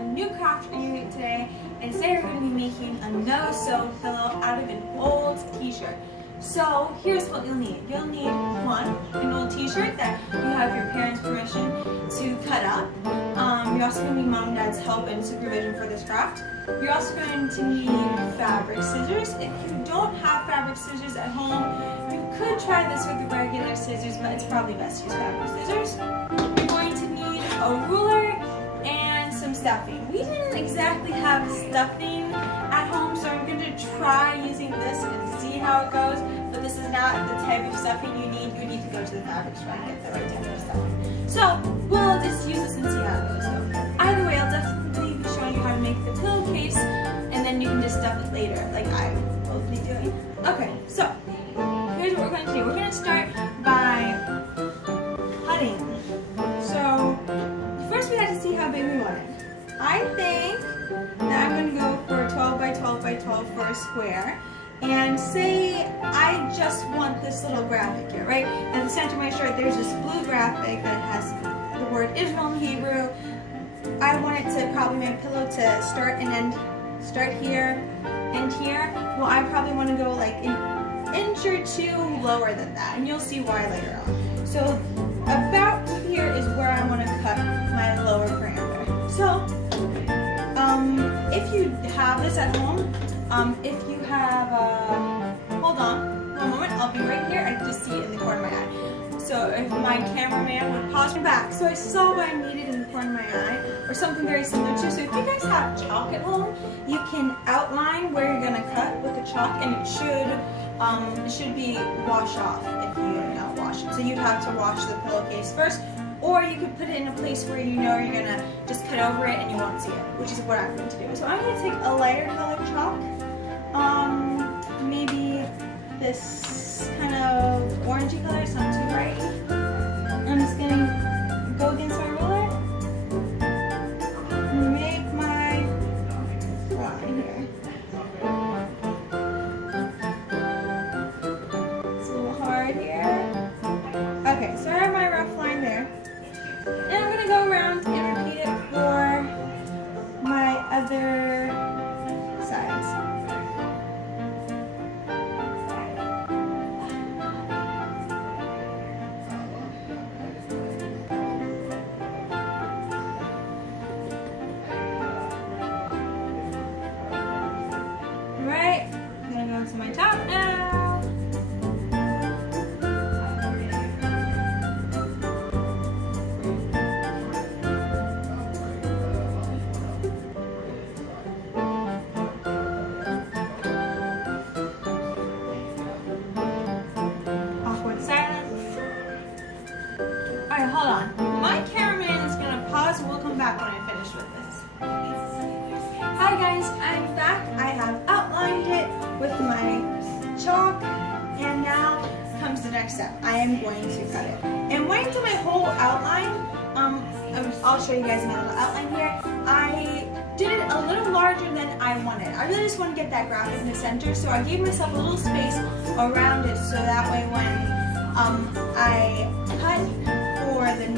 a new craft for you today, and today we're going to be making a no-sew pillow out of an old t-shirt. So here's what you'll need. You'll need an old t-shirt that you have your parents' permission to cut up. You're also going to need mom and dad's help and supervision for this craft. You're also going to need fabric scissors. If you don't have fabric scissors at home, you could try this with the regular scissors, but it's probably best to use fabric scissors. You're going to need a ruler and some stuffing. We didn't exactly have stuffing at home, so I'm going to try using this and see how it goes, but this is not the type of stuffing you need. You need to go to the fabric store and get the right type of stuffing. So we'll just use this and see how it goes. So either way, I'll definitely be showing you how to make the pillowcase, and then you can just stuff it later, like I will be doing. Okay, so here's what we're going to do. We're going to start by cutting. So first we have to see how big we want it. I think that I'm going to go for 12 by 12 by 12 for a square. And say I just want this little graphic here, right? At the center of my shirt, there's this blue graphic that has the word Israel in Hebrew. I want it to probably my pillow to start and end, start here, end here. Well, I probably want to go like an inch or two lower than that, and you'll see why later on. So about here is where I want to cut my lower parameter. So if you have this at home, if you have, hold on, one moment, I'll be right here. I just see it in the corner of my eye. So if my cameraman would pause me back. So I saw what I needed in the corner of my eye, or something very similar to. So if you guys have chalk at home, you can outline where you're gonna cut with the chalk, and it should be wash off if you don't wash it. So you'd have to wash the pillowcase first, or you could put it in a place where you know you're gonna just cut over it and you won't see it, which is what I'm going to do. So I'm gonna take a lighter colored chalk. Maybe this kind of orangey color, it's not too bright. I'm just gonna go against my ruler and make my line here. It's a little hard here. Okay, so I have my rough line there. And I'm gonna go around and repeat it for my other sides. Right, I'm gonna go to my top now. Awkward silence. Alright, hold on. My cameraman is gonna pause and we'll come back when I finish with this. Hi guys, I'm back. I have outlined it with my chalk, and now comes the next step. I am going to cut it. And wait until my whole outline, I'll show you guys my little outline here. I did it a little larger than I wanted. I really just want to get that graphic in the center, so I gave myself a little space around it so that way when I cut for the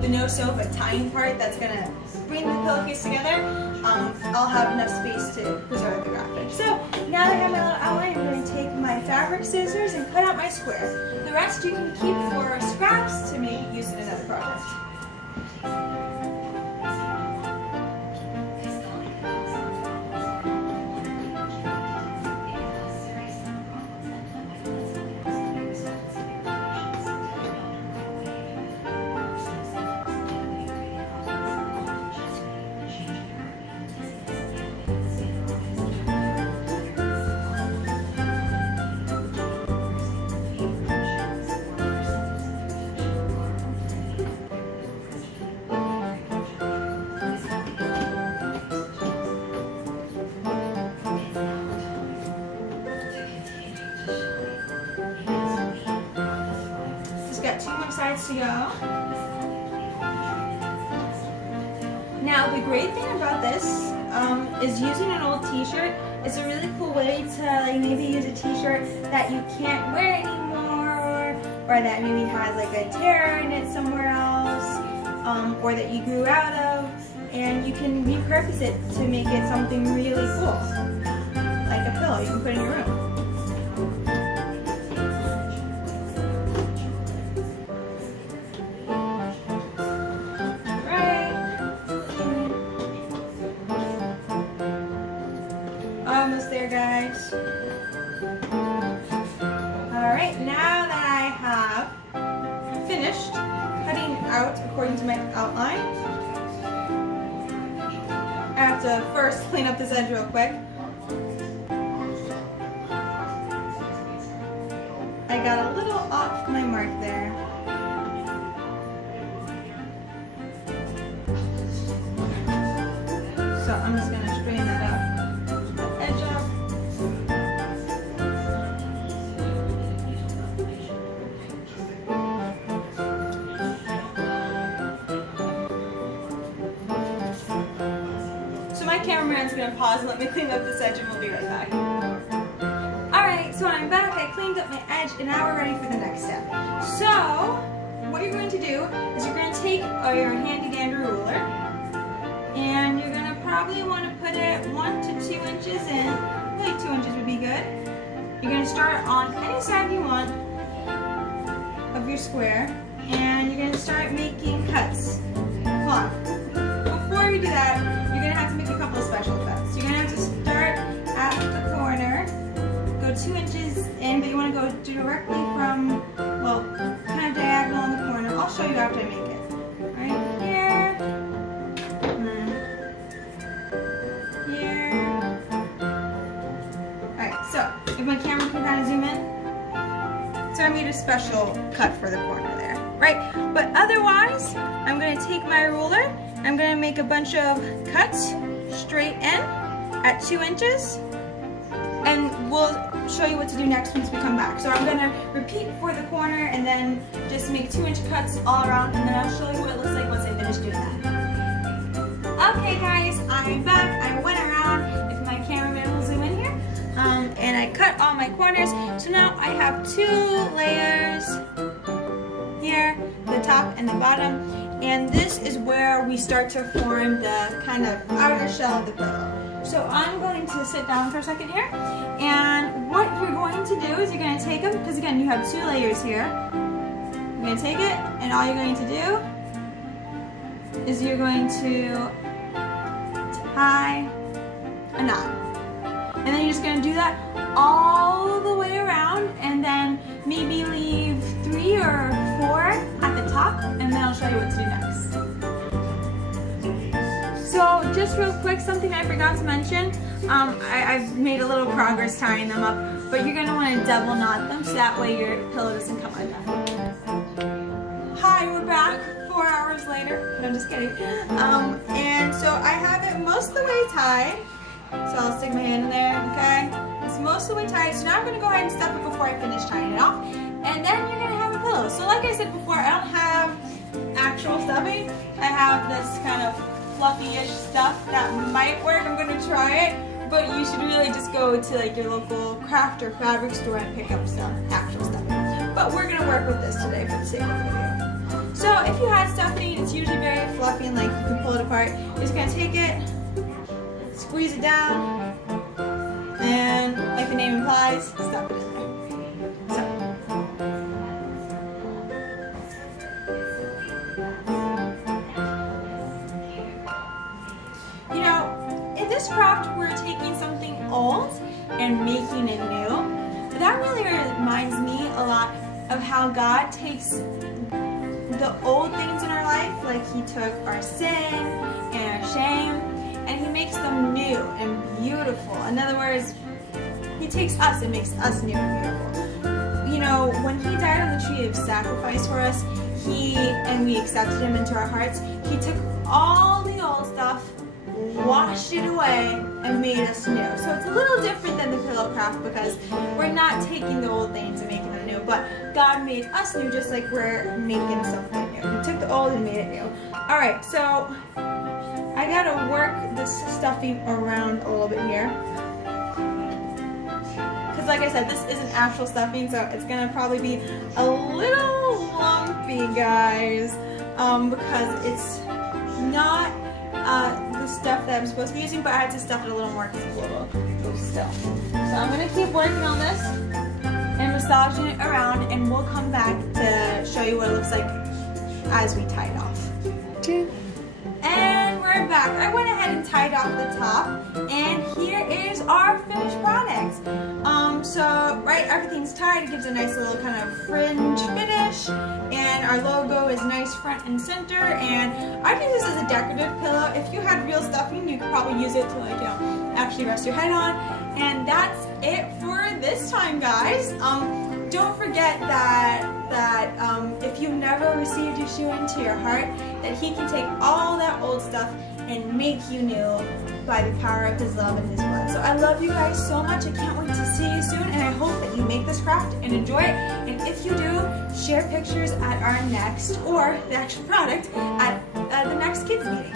the no-sew but tying part that's gonna bring the pillowcase together, I'll have enough space to preserve the graphic. So now that I have my little outline, I'm going to take my fabric scissors and cut out my square. The rest you can keep for scraps to maybe use in another project. Got two more sides to go. Now the great thing about this is using an old t-shirt. It's a really cool way to like maybe use a t-shirt that you can't wear anymore, or that maybe has like a tear in it somewhere else, or that you grew out of. and you can repurpose it to make it something really cool, like a pillow you can put in your room. Almost there, guys. Alright, now that I have finished cutting out according to my outline, I have to first clean up this edge real quick. I got a little off my mark there. So I'm just going to straighten that up. Edge up. So my cameraman's gonna pause and let me clean up this edge and we'll be right back. Alright, so I'm back. I cleaned up my edge and now we're ready for the next step. So, what you're going to do is you're going to take your handy dandy ruler and you're going to probably want to put it 1 to 2 inches in. Like 2 inches would be good. You're going to start on any side you want of your square and you're going to start making cuts. Hold on. Before you do that, you're going to have to make a couple of special cuts. You're going to have to start at the corner, go 2 inches in, but you want to go directly from, well, kind of diagonal on the corner. I'll show you after I make it. Right here. Here. Alright, so if my camera can kind of zoom in. So I made a special cut for the corner there, right? But otherwise, I'm going to take my ruler, I'm going to make a bunch of cuts straight in at 2 inches, and we'll show you what to do next once we come back. So I'm going to repeat for the corner and then just make 2-inch cuts all around, and then I'll show you what it looks like once I finish doing that. Okay guys, I'm back. I went around, if my cameraman will zoom in here, and I cut all my corners. So now I have 2 layers here, the top and the bottom, and this is where we start to form the kind of outer shell of the pillow. So I'm going to sit down for a second here, and what you're going to do is you're going to take them, because again you have 2 layers here. You're going to take it, and all you're going to do is you're going to tie a knot. And then you're just going to do that all the way around, and then maybe leave 3 or 4 at the top, and then I'll show you what to do next. So just real quick, something I forgot to mention, I've made a little progress tying them up, but you're going to want to double knot them so that way your pillow doesn't come undone. Hi, we're back 4 hours later. No, just kidding. And so I have it most of the way tied. So I'll stick my hand in there, okay? It's most of the way tied. So now I'm going to go ahead and stuff it before I finish tying it off. And then you're going to have a pillow. So like I said before, I don't have actual stuffing. I have this kind of fluffy-ish stuff that might work. I'm going to try it. But you should really just go to like your local craft or fabric store and pick up some actual stuffing. But we're going to work with this today for the sake of the video. So if you had stuffing, it's usually very fluffy and like you can pull it apart. You're just going to take it, squeeze it down, and like the name implies, stuff it in there. You know, in this craft we're taking something old and making it new. But that really reminds me a lot of how God takes the old things in our life, like He took our sin and our shame, and He makes them new and beautiful. In other words, He takes us and makes us new and beautiful. You know, when He died on the tree of sacrifice for us, and we accepted Him into our hearts, He took all the old stuff, washed it away, and made us new. So it's a little different than the pillow craft because we're not taking the old things and making them new, but God made us new just like we're making something new. He took the old and made it new. Alright, so I gotta work this stuffing around a little bit here. Because like I said, this isn't actual stuffing, so it's gonna probably be a little lumpy, guys, because it's not the stuff that I'm supposed to be using, but I had to stuff it a little more because it's a little loose still. So I'm gonna keep working on this and massaging it around, and we'll come back to show you what it looks like as we tie it off. And we're back. I went ahead and tied off the top, and here is our finished product. So right, everything's tied. It gives a nice little kind of fringe finish, and our logo is nice front and center. And I can use this as a decorative pillow. If you had real stuffing, you could probably use it to, like, you know, actually rest your head on. And that's it for this time, guys. Don't forget that if you've never received Yeshua into your heart, that He can take all that old stuff and make you new by the power of His love and His blood. So I love you guys so much. I can't wait to see you soon, and I hope that you make this craft and enjoy it. And if you do, share pictures at our next, or the actual product, at the next kids meeting.